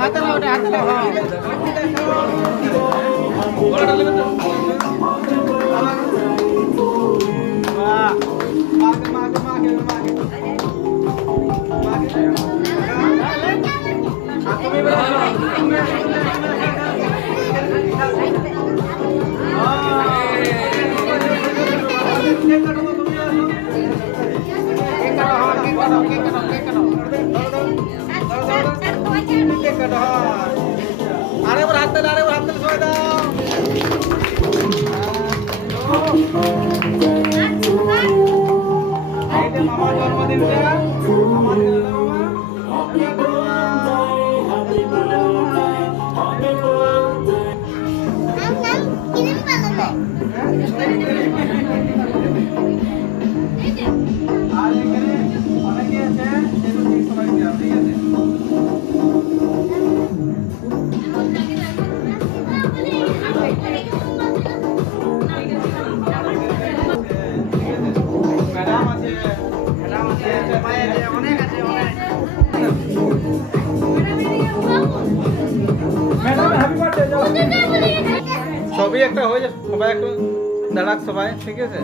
হাতে লাও ওটা হাতে লাও। আরেকবার হাতে সবাই দাও। এইটা মামার জন্মদিনটা আমার আর এখানে অনেকে আছে যেগুলো সবাই দেওয়া ঠিক আছে। ছবি একটা হয়ে যায়, সবাই একটু দাঁড়াক সবাই, ঠিক আছে।